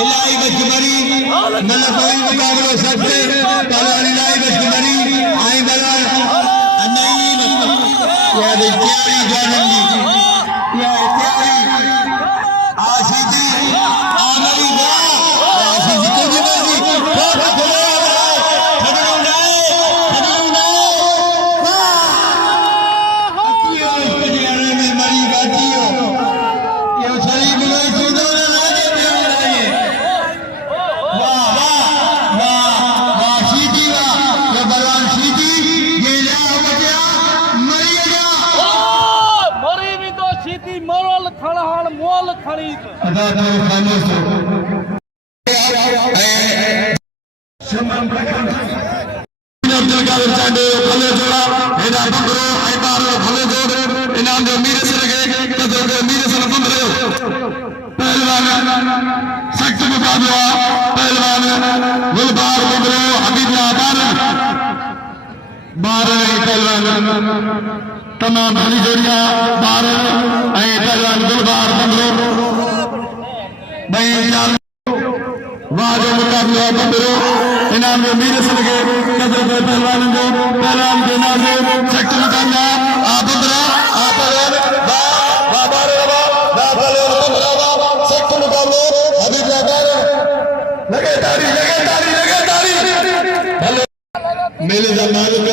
इलाही बचमरी मतलब कोई मुकाबले सबसे पहलवान इलाही बचमरी आई बलवान नहीं या तैयारी जानंदी या तैयारी आशीती आमरी गया आशीती को भी नहीं सख्त मुकाबला पहलवान गुलबार बंदरो हबीबुल्लाह बारह पहलवान तमाम भली जोड़ियां बारह पहलवान गुलबार बंदरो भाई वाह जो मुकाबला बंदरो इनाम में मीर से लगे कदर के पहलवान के नाम से सख्त मुकाबला आप बंदरा आप मेले का मालिक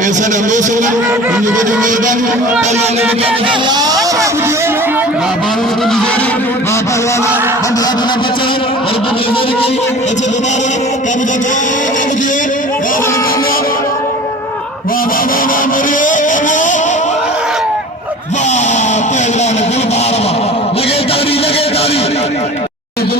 ऐसा न हो सकता मुझे बड़ी मेहरबानी अल्लाह ने बताया बाबा को दीजिए बाबा वाला बंदा बना बच्चा और बंदे की अच्छे दोबारा कब जाते